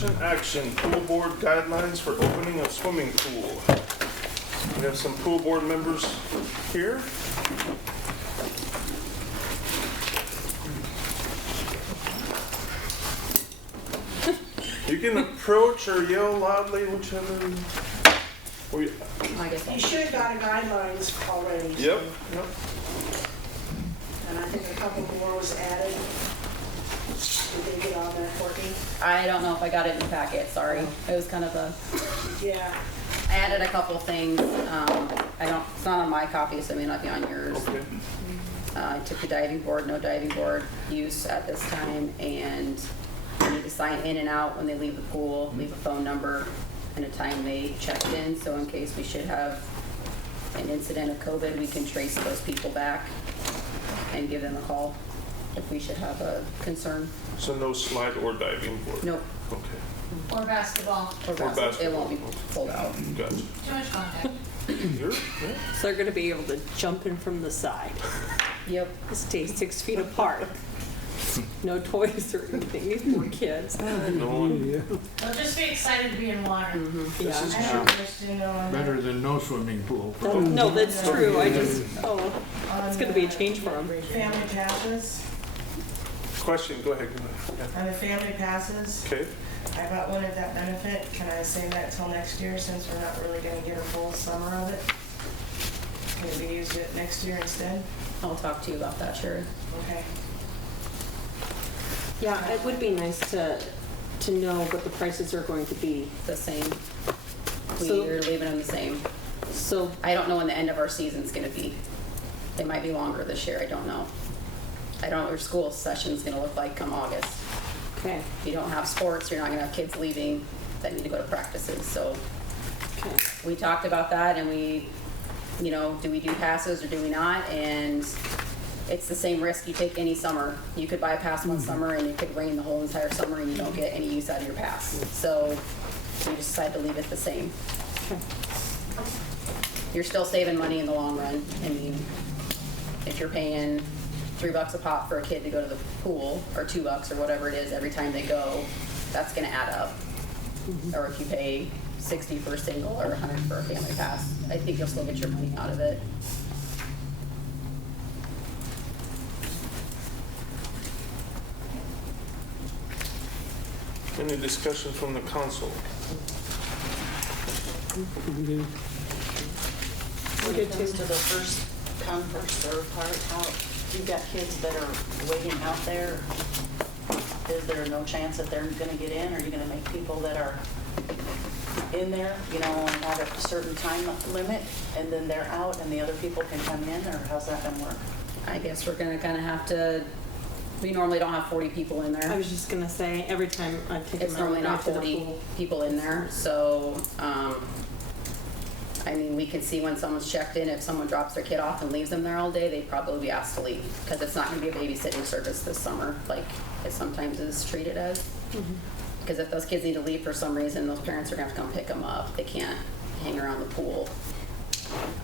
discussion, action, pool board guidelines for opening of swimming pool. We have some pool board members here. You can approach or yell loudly, whichever. I guess You should have got guidelines already. Yep. And I think a couple more was added. Did they get on there, Courtney? I don't know if I got it in the packet, sorry. It was kind of a, Yeah. I added a couple things. It's not on my copy, so it may not be on yours. Okay. I took the diving board, no diving board use at this time, and they need to sign in and out when they leave the pool, leave a phone number and a time they checked in, so in case we should have an incident of COVID, we can trace those people back and give them a call if we should have a concern. So no slide or diving board? Nope. Okay. Or basketball. Or basketball. It won't be pulled out. Gotcha. Too much contact. You're, yeah. So they're gonna be able to jump in from the side, Yep. stay 6 feet apart. No toys or anything, these poor kids. No one. They'll just be excited to be in water. This is I true. don't wish to know on Better than no swimming pool. No, that's true, it's gonna be a change for them. Family passes, Question, go ahead. Yeah. on the family passes, Okay. I got one at that benefit. Can I save that till next year since we're not really gonna get a full summer of it? Can it be used next year instead? I'll talk to you about that, sure. Okay. Yeah, it would be nice to know what the prices are going to be. The same. So- We're leaving them the same. So, I don't know when the end of our season's gonna be. It might be longer this year, I don't know. I don't know what your school session's gonna look like come August. okay, If you don't have sports, you're not gonna have kids leaving that need to go to practices, so okay. we talked about that and we, do we do passes or do we not? And it's the same risk you take any summer. You could buy a pass one summer and it could rain the whole entire summer and you don't get any use out of your pass. So we just decided to leave it the same. Okay. You're still saving money in the long run. I mean, if you're paying $3 a pop for a kid to go to the pool, or $2 or whatever it is every time they go, that's gonna add up. Or if you pay 60 for a single or 100 for a family pass, I think you'll still get your money out of it. Any discussion from the council? When it comes to the first come, first served part, how, you've got kids that are waiting out there, is there no chance that they're gonna get in? Are you gonna make people that are in there, and have a certain time limit, and then they're out and the other people can come in, or how's that gonna work? I guess we're gonna kinda have to, we normally don't have 40 people in I there. was just gonna say, every time I take It's them out normally not to the 40 pool. people in there, so, we can see when someone's checked in, if someone drops their kid off and leaves them there all day, they'd probably be asked to leave, because it's not gonna be a babysitting service this summer, like it sometimes is treated as. Because if those kids need to leave for some reason, those parents are gonna have to come pick them up. They can't hang around the pool.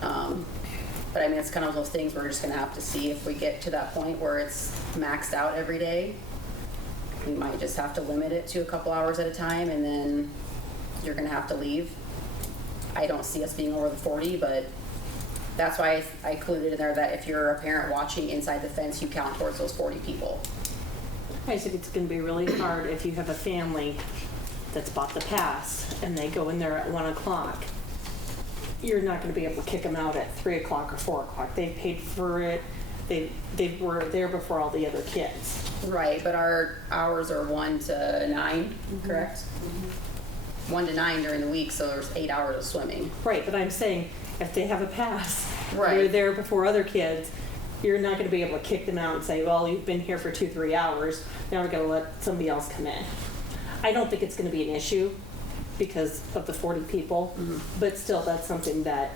But it's kind of those things we're just gonna have to see if we get to that point where it's maxed out every day. We might just have to limit it to a couple hours at a time, and then you're gonna have to leave. I don't see us being over the 40, but that's why I included in there that if you're a parent watching inside the fence, you count towards those 40 people. I think it's gonna be really hard if you have a family that's bought the pass and they go in there at 1 o'clock. You're not gonna be able to kick them out at 3 o'clock or 4 o'clock. They paid for it. They were there before all the other kids. Right, but our hours are 1 to 9, correct? 1 to 9 during the week, so there's 8 hours of swimming. Right, but I'm saying if they have a pass, Right. they're there before other kids, you're not gonna be able to kick them out and say, well, you've been here for 2-3 hours, now we're gonna let somebody else come in. I don't think it's gonna be an issue because of the 40 people, but still, that's something that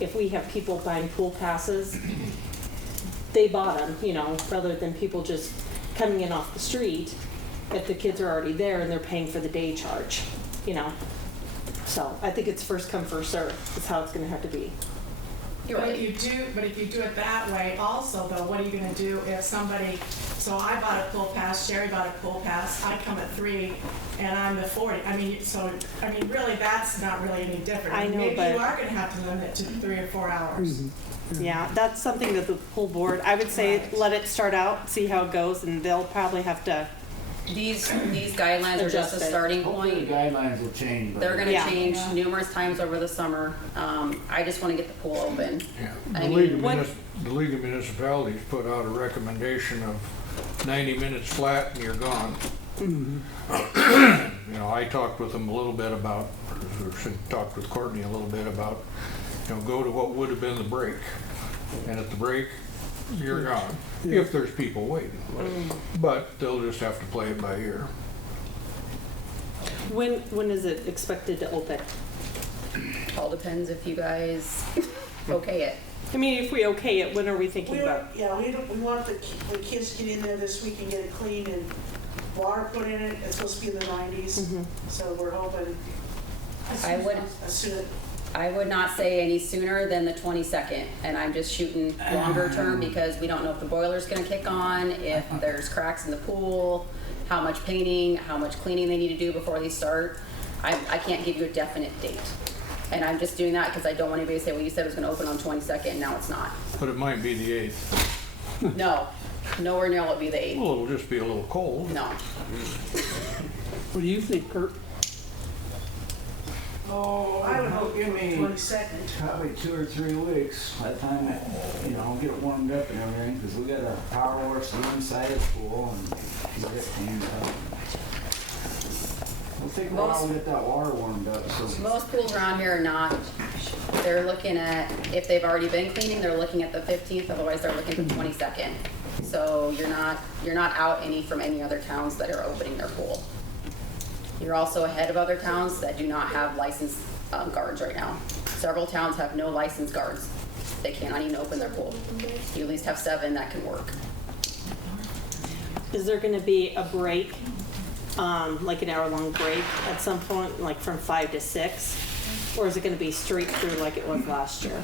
if we have people buying pool passes, they bought them, rather than people just coming in off the street, if the kids are already there and they're paying for the day charge, So I think it's first come, first served is how it's gonna have to be. You're But right. if you do it that way also though, what are you gonna do if somebody, so I bought a pool pass, Sherry bought a pool pass, I come at 3 and I'm at 40. Really, that's not really any different. I know, Maybe but- you are gonna have to limit it to 3 or 4 hours. Yeah, that's something that the pool board, I would say, Right. let it start out, see how it goes, and they'll probably have to, These guidelines are just a Adjust it. starting Hopefully the point. guidelines will change. but- They're gonna Yeah. change numerous times over the summer. I just wanna get the pool open. Yeah. I The mean, League of what- the League of Municipalities put out a recommendation of 90 minutes flat and you're gone. You know, I talked with them a little bit about, or talked with Courtney a little bit about, go to what would have been the break. And at the break, you're gone, if there's people waiting. But they'll just have to play it by ear. when is it expected to open? All depends if you guys okay it. I mean, if we okay it, when are we thinking We about? we want the kids to get in there this week and get it cleaned and water put in it. It's supposed to be in the 90s, so we're hoping as soon as, I would not say any sooner than the 22nd, and I'm just shooting longer term because we don't know if the boiler's gonna kick on, if there's cracks in the pool, how much painting, how much cleaning they need to do before they start. I can't give you a definite date. And I'm just doing that because I don't want anybody to say, well, you said it was gonna open on 22nd, and now it's not. But it might be the 8th. No, nowhere near will it be the 8th. Well, it'll just be a little cold. No. What do you think, Kurt? oh, I would hope Give me 22nd. probably 2 or 3 weeks by the time I get warmed up and everything, because we got a power wash the inside of the pool and get it cleaned up. We'll take a while to get that water warmed up, so. Most pools around here are not, they're looking at, if they've already been cleaning, they're looking at the 15th, otherwise they're looking at the 22nd. So you're not out from any other towns that are opening their pool. You're also ahead of other towns that do not have licensed guards right now. Several towns have no licensed guards. They cannot even open their pool. You at least have 7 that can work. Is there gonna be a break, like an hour-long break at some point, like from 5 to 6? Or is it gonna be straight through like it was last year?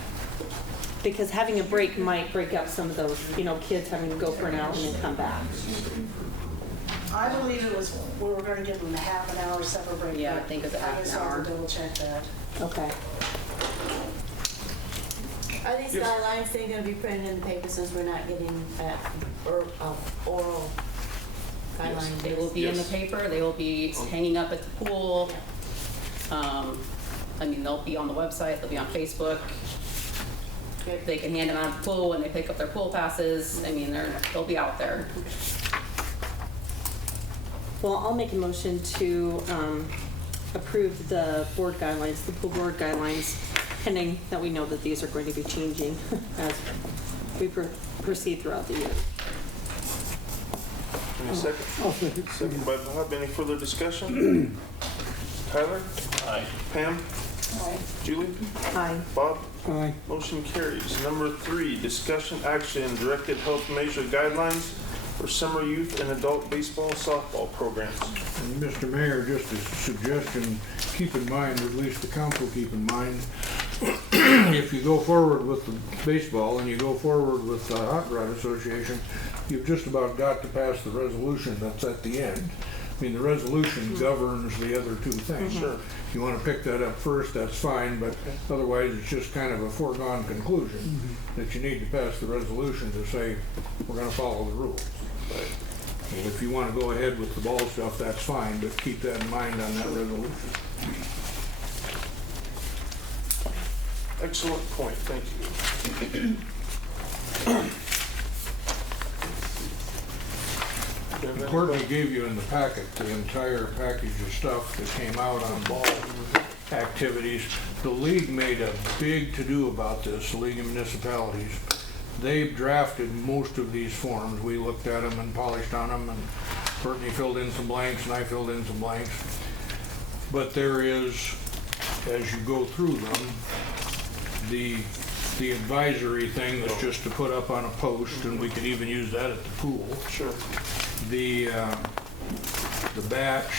Because having a break might break up some of those, kids having to go for an hour and then come back. I believe it was, we were gonna give them a half an hour separate break. Yeah, I think it's a half I guess an I'll hour. double check that. Okay. Are these guidelines, they're gonna be printed in the paper since we're not getting oral guidelines? They will be in the paper, they will be hanging up at the pool. They'll be on the website, they'll be on Facebook. They can hand them out at the pool when they pick up their pool passes. They'll be out there. Well, I'll make a motion to approve the board guidelines, the pool board guidelines, pending that we know that these are going to be changing as we proceed throughout the year. Any second? I'll second. Second by Bob. Any further discussion? Tyler? Aye. Pam? Julie? Aye. Bob? Aye. Motion carries. Number 3, discussion action, directed health measure guidelines for summer youth and adult baseball, softball programs. And Mr. Mayor, just a suggestion, keep in mind, or at least the council keep in mind, if you go forward with the baseball and you go forward with the Hot Rod Association, you've just about got to pass the resolution that's at the end. The resolution governs the other 2 things. Sure. If you want to pick that up first, that's fine, but otherwise it's just kind of a foregone conclusion that you need to pass the resolution to say, we're going to follow the rules. And if you want to go ahead with the ball stuff, that's fine, but keep that in mind on that resolution. Excellent point, thank you. Courtney gave you in the packet the entire package of stuff that came out on ball activities. The league made a big to-do about this, the League of Municipalities. They've drafted most of these forms. We looked at them and polished on them, and Courtney filled in some blanks and I filled in some blanks. But there is, as you go through them, the advisory thing that's just to put up on a post, and we could even use that at the pool. Sure. The batch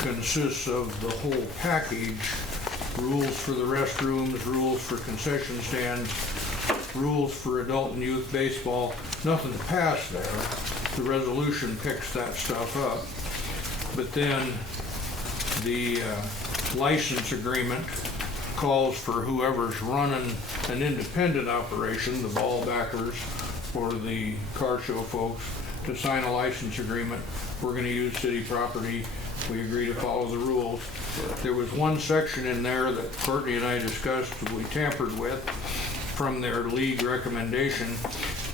consists of the whole package rules for the restrooms, rules for concession stands, rules for adult and youth baseball. Nothing passed there. The resolution picks that stuff up. But then the license agreement calls for whoever's running an independent operation, the ball backers or the car show folks, to sign a license agreement. We're going to use city property. We agree to follow the rules. There was one section in there that Courtney and I discussed, we tampered with from their league recommendation.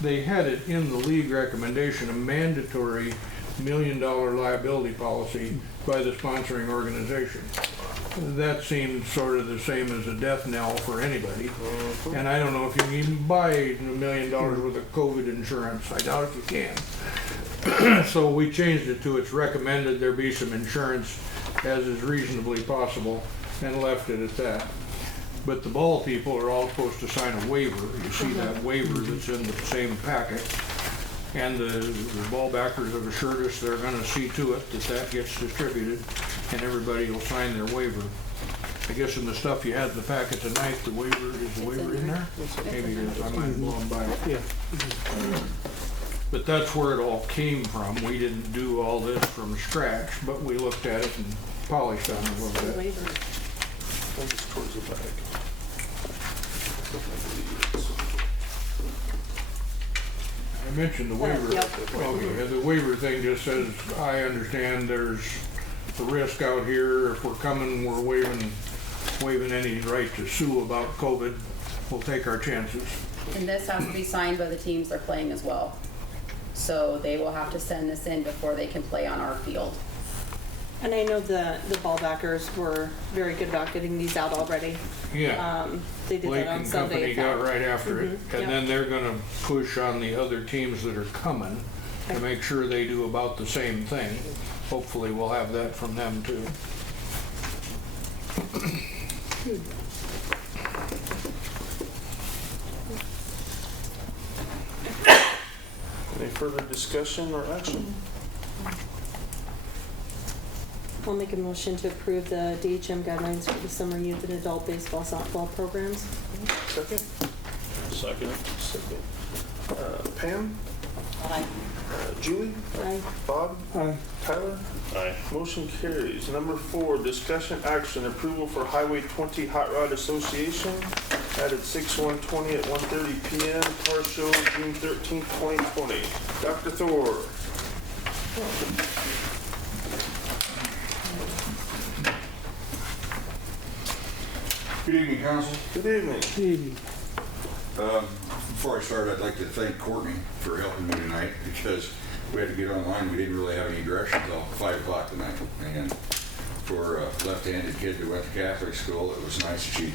They had it in the league recommendation, a mandatory $1 million liability policy by the sponsoring organization. That seemed sort of the same as a death knell for anybody. And I don't know if you can even buy $1 million worth of COVID insurance. I doubt if you can. So we changed it to it's recommended there be some insurance as is reasonably possible and left it at that. But the ball people are all supposed to sign a waiver. You see that waiver that's in the same packet. And the ball backers have assured us they're going to see to it that that gets distributed and everybody will sign their waiver. I guess in the stuff you had in the packet tonight, the waiver, is the waiver in there? Maybe it is, I might have blown by it. Yeah. But that's where it all came from. We didn't do all this from scratch, but we looked at it and polished on it a little bit. Waiver. It's towards the back. I mentioned the waiver. Yep. Okay, the waiver thing just says, I understand there's a risk out here. If we're coming, we're waiving any right to sue about COVID. We'll take our chances. And this has to be signed by the teams they're playing as well. So they will have to send this in before they can play on our field. And I know the ball backers were very good about getting these out already. Yeah. They did Blake that on and Sunday. company got right after it. Mhm, And yep. then they're gonna push on the other teams that are coming to Okay. make sure they do about the same thing. Hopefully we'll have that from them too. Any further discussion or action? I'll make a motion to approve the DHM guidelines for the summer youth and adult baseball softball programs. Second? Second. Second. Pam? Aye. Julie? Aye. Bob? Aye. Tyler? Aye. Motion carries. Number 4, discussion action, approval for Highway 20 Hot Rod Association, added 6/1/20 at 1:30 PM, car show June 13th, 2020. Dr. Thor. Good evening, council. Good evening. Before I start, I'd like to thank Courtney for helping me tonight because we had to get online. We didn't really have any direction until 5 o'clock tonight. And for a left-handed kid who went to Catholic school, it was nice that she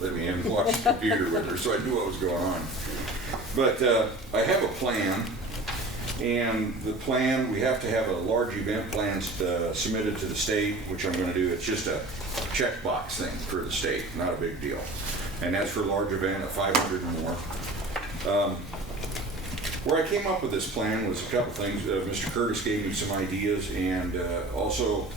let me in and watch the computer with her so I knew what was going on. But I have a plan. And the plan, we have to have a large event plan submitted to the state, which I'm going to do. It's just a checkbox thing for the state, not a big deal. And that's for a large event of 500 or more. Where I came up with this plan was a couple things. Mr. Curtis gave me some ideas, and also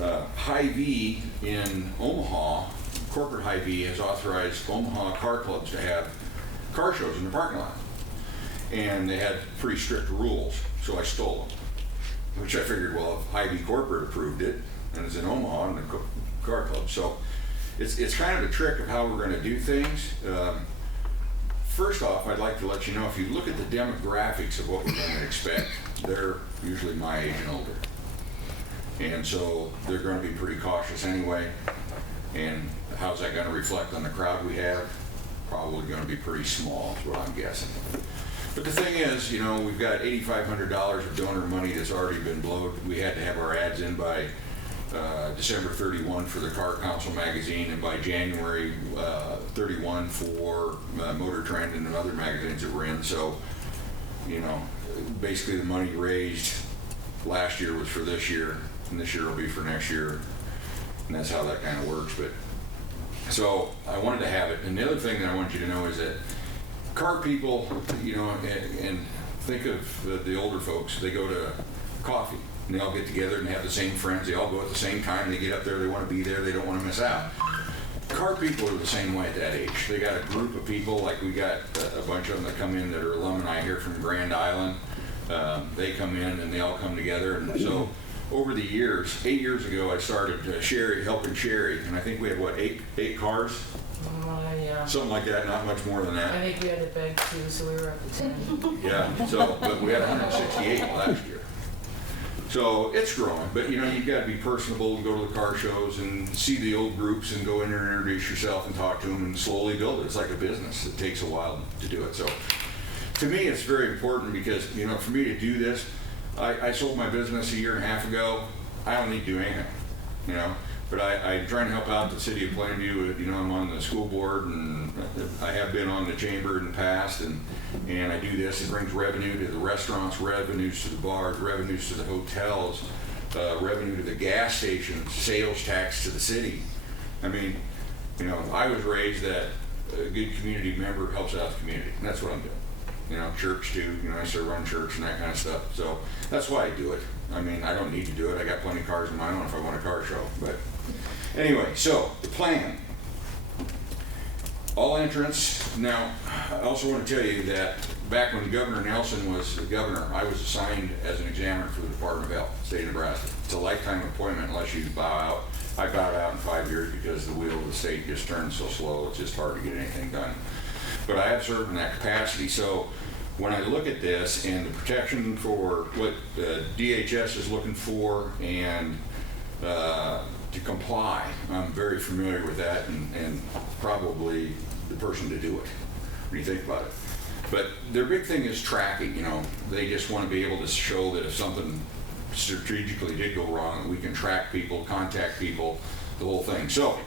Hy-Vee in Omaha, corporate Hy-Vee has authorized Omaha car clubs to have car shows in the parking lot. And they had pretty strict rules, so I stole them. Which I figured, well, if Hy-Vee corporate approved it, and it's in Omaha and the car club. So it's kind of a trick of how we're going to do things. First off, I'd like to let you know, if you look at the demographics of what we're going to expect, they're usually my age and older. And so they're going to be pretty cautious anyway. And how's that going to reflect on the crowd we have? Probably going to be pretty small, is what I'm guessing. But the thing is, you know, we've got $8,500 of donor money that's already been blowed. We had to have our ads in by December 31 for the Car Council magazine, and by January 31 for Motor Trend and other magazines that we're in. So, you know, basically the money raised last year was for this year, and this year will be for next year. And that's how that kind of works. But so I wanted to have it. And the other thing that I want you to know is that car people, you know, and think of the older folks, they go to coffee and they all get together and have the same friends. They all go at the same time. They get up there, they want to be there, they don't want to miss out. car people are the same way at that age. They got a group of people, like we got a bunch of them that come in that are alumni here from Grand Island. They come in and they all come together, and so over the years, 8 years ago, I started helping Sherry, and I think we had, what, eight cars? Yeah. Something like that, not much more than that. I think we had a bag too, so we were up to 10. Yeah, so, but we had 168 last year. So it's growing, but you know, you've got to be personable and go to the car shows and see the old groups and go in there and introduce yourself and talk to them and slowly build it. It's like a business. It takes a while to do it. So to me, it's very important because, you know, for me to do this, I sold my business a year and a half ago. I don't need to do anything, you know, but I'm trying to help out the city of Plainview. You know, I'm on the school board and I have been on the chamber in the past, and I do this. It brings revenue to the restaurants, revenues to the bars, revenues to the hotels, revenue to the gas stations, sales tax to the city. I mean, you know, I was raised that a good community member helps out the community, and that's what I'm doing. You know, church too, you know, I still run church and that kind of stuff. So that's why I do it. I mean, I don't need to do it. I got plenty of cars of my own if I want a car show. But anyway, so the plan. All entrance. Now, I also want to tell you that back when Governor Nelson was the governor, I was assigned as an examiner for the Department of Health, state of Nebraska. It's a lifetime appointment unless you bow out. I bowed out in 5 years because the wheel of the state just turns so slow, it's just hard to get anything done. But I have served in that capacity, so when I look at this and the protection for what DHS is looking for and to comply, I'm very familiar with that and probably the person to do it when you think about it. But their big thing is tracking, you know. They just want to be able to show that if something strategically did go wrong, we can track people, contact people, the whole thing. So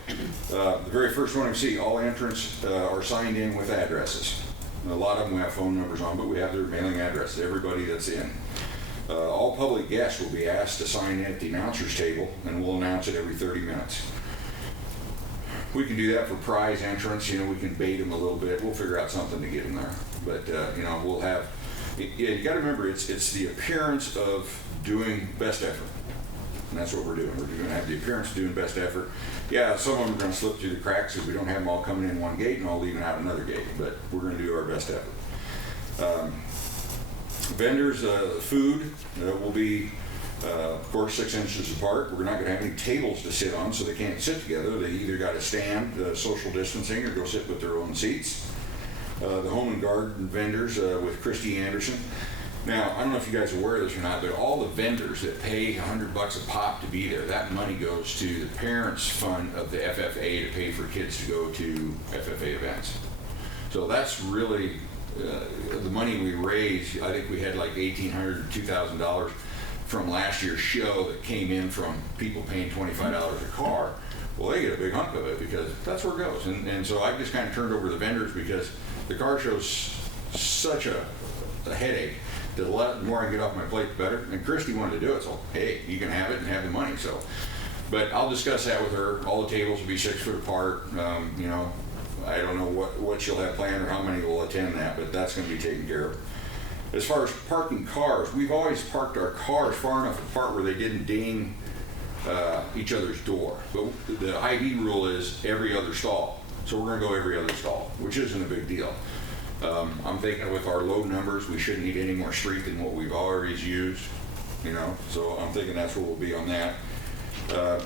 the very first one I see, all entrants are signed in with addresses. And a lot of them we have phone numbers on, but we have their mailing addresses, everybody that's in. All public guests will be asked to sign in at the announcer's table, and we'll announce it every 30 minutes. We can do that for prize entrants. You know, we can bait them a little bit. We'll figure out something to get them there. But, you know, we'll have, you got to remember, it's the appearance of doing best effort. And that's what we're doing. We're going to have the appearance of doing best effort. Yeah, some of them are going to slip through the cracks if we don't have them all coming in one gate and all leaving out another gate. But we're going to do our best effort. Vendors, food will be, of course, 6 inches apart. We're not going to have any tables to sit on, so they can't sit together. They either got to stand social distancing or go sit with their own seats. The home and garden vendors with Christy Anderson. Now, I don't know if you guys are aware of this or not, but all the vendors that pay $100 a pop to be there, that money goes to the parents' fund of the FFA to pay for kids to go to FFA events. So that's really the money we raised. I think we had like $1,800 to $2,000 from last year's show that came in from people paying $25 a car. Well, they get a big hunk of it because that's where it goes. And so I just kind of turned over the vendors because the car show's such a headache. The more I get off my plate, the better. And Christy wanted to do it, so hey, you can have it and have the money. So, but I'll discuss that with her. All the tables will be 6 foot apart. You know, I don't know what she'll have planned or how many will attend that, but that's going to be taken care of. As far as parking cars, we've always parked our cars far enough apart where they didn't ding each other's door. But the IV rule is every other stall. So we're going to go every other stall, which isn't a big deal. I'm thinking with our load numbers, we shouldn't need any more street than what we've already used, you know, so I'm thinking that's where we'll be on that.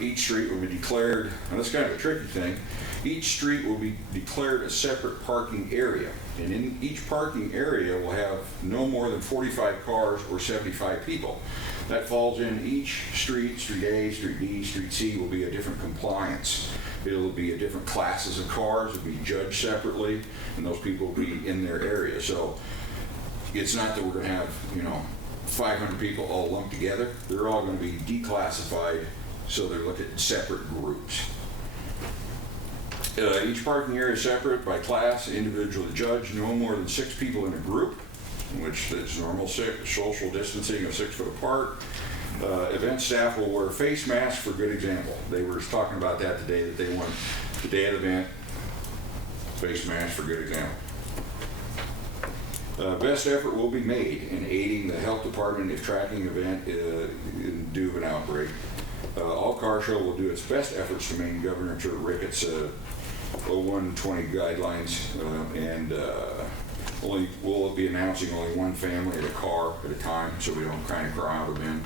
Each street will be declared, and that's kind of a tricky thing, each street will be declared a separate parking area, and in each parking area will have no more than 45 cars or 75 people. That falls in each street, street A, street B, street C will be a different compliance. It'll be a different classes of cars, it'll be judged separately, and those people will be in their area. So it's not that we're going to have, you know, 500 people all lumped together. They're all going to be declassified, so they're looked at separate groups. Each parking area is separate by class, individually judged, no more than 6 people in a group, which is normal social distancing of 6 foot apart. Event staff will wear face masks for good example. They were talking about that today, that they want the day of the event, face masks for good example. Best effort will be made in aiding the health department if tracking event due of an outbreak. All car show will do its best efforts to maintain Governor Ricketts' 0120 guidelines, and we'll be announcing only one family at a car at a time, so we don't kind of crowd them in.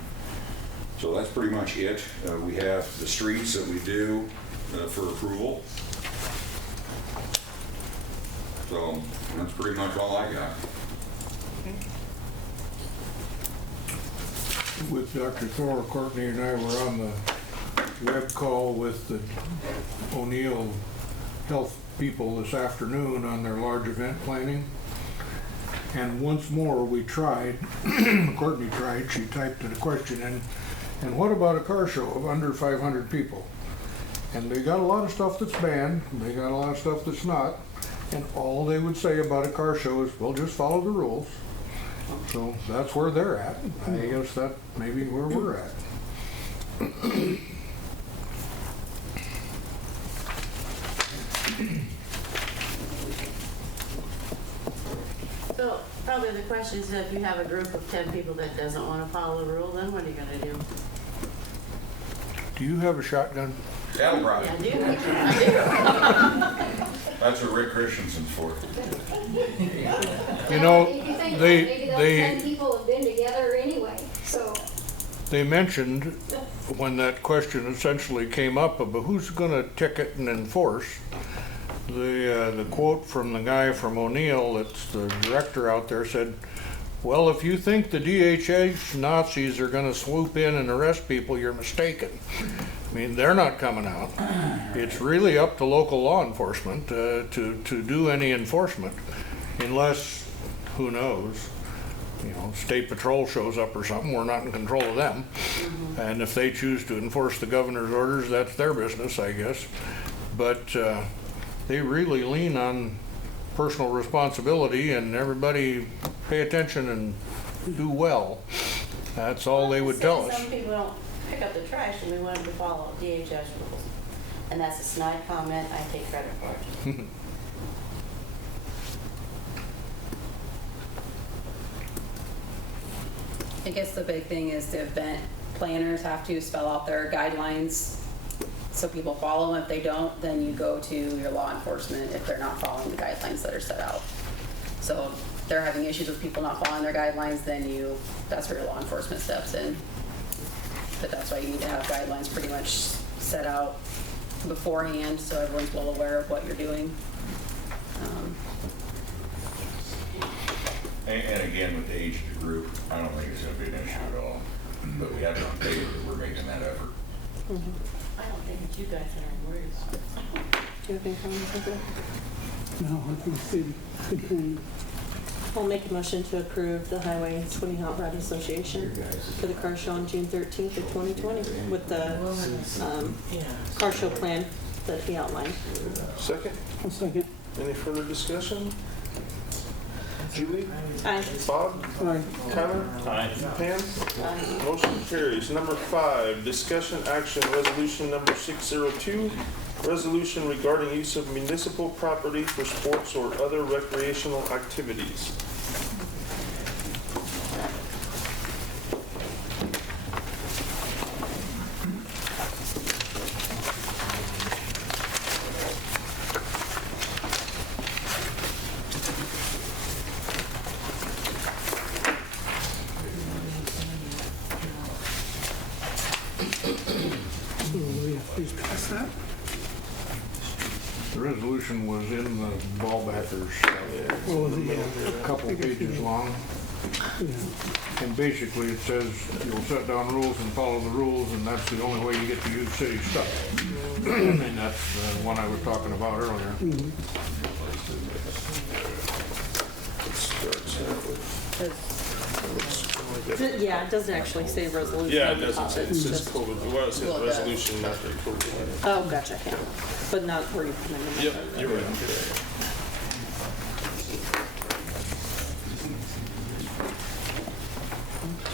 So that's pretty much it. We have the streets that we do for approval. So that's pretty much all I got. With Dr. Thor, Courtney and I were on the web call with the O'Neill Health people this afternoon on their large event planning. And once more we tried, Courtney tried, she typed a question in, and what about a car show of under 500 people? And they got a lot of stuff that's banned, they got a lot of stuff that's not, and all they would say about a car show is, well, just follow the rules. So that's where they're at. I guess that may be where we're at. So probably the question is, if you have a group of 10 people that doesn't want to follow the rule, then what are you going to do? Do you have a shotgun? Cattle prod. Yeah, I do. That's what Rick Christensen's for. You know, If you think they- maybe those they- 10 people have been together anyway, so. They mentioned when that question essentially came up about who's going to ticket and enforce, the quote from the guy from O'Neill, that's the director out there, said, well, if you think the DHS Nazis are going to swoop in and arrest people, you're mistaken. I mean, they're not coming out. It's really up to local law enforcement to do any enforcement, unless, who knows, you know, state patrol shows up or something. We're not in control of them. And if they choose to enforce the governor's orders, that's their business, I guess. But they really lean on personal responsibility, and everybody pay attention and do well. That's all they would tell us. Some people don't pick up the trash, and we want them to follow DHS rules. And that's a snide comment. I take credit for it. I guess the big thing is the event planners have to spell out their guidelines so people follow them. If they don't, then you go to your law enforcement if they're not following the guidelines that are set out. So if they're having issues with people not following their guidelines, then that's where your law enforcement steps in. But that's why you need to have guidelines pretty much set out beforehand so everyone's well aware of what you're doing. And again, with the age of the group, I don't think it's gonna be an issue at all. But we have to on paper that we're making that effort. I don't think it's you guys that are worried. Do you have any comments with that? No, I think it's good thing. I'll make a motion to approve the Highway 20 Hot Rod Association for the car show on June 13th of 2020 with the car show plan that he outlined. Second? I'll second. Any further discussion? Julie? Aye. Bob? Aye. Tyler? Aye. Pam? Motion carries. Number 5, discussion action, resolution number 602, resolution regarding use of municipal property for sports or other recreational activities. Please pass that. The resolution was in the ballbackers, Oh, yeah. a couple pages long. Yeah. And basically it says you'll set down rules and follow the rules, and that's the only way you get to use city stuff. And that's the one I was talking about earlier. Starts out with, Yeah, it doesn't actually say resolution. yeah, on it the doesn't top. say, it It's says just- COVID, well, it says Well, it does. resolution after COVID. Oh, gotcha, yeah. But not where you put in the. Yep, you're right.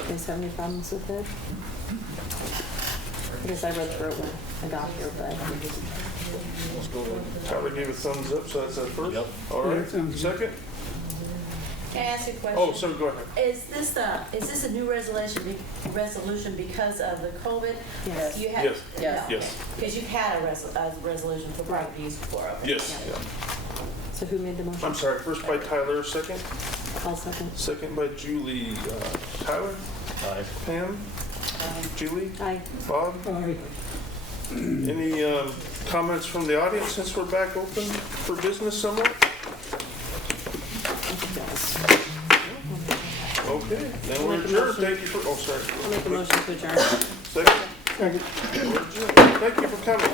You guys have any problems with it? I guess I read through it when I got here, but Tyler gave a thumbs up, so that's that first? Yep. All Yeah, right, that sounds good. second? Can I ask you a question? Oh, sorry, go ahead. Is this a new resolution because of the COVID? Yes. You had- Yes. Yes. Yes. Because you've had a resolution for private use before, okay? Yes. So who made the motion? I'm sorry, first by Tyler, second. I'll second. Second by Julie. Tyler? Aye. Pam? Julie? Aye. Bob? Aye. Any comments from the audience since we're back open for business somewhat? Okay, then we're Make a adjourned. motion. Thank you for, oh, sorry. I'll make a motion to adjourn. Second? Second. We're adjourned. Thank you for coming.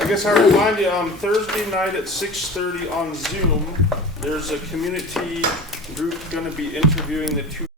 I guess I remind you, on Thursday night at 6:30 on Zoom, there's a community group gonna be interviewing the two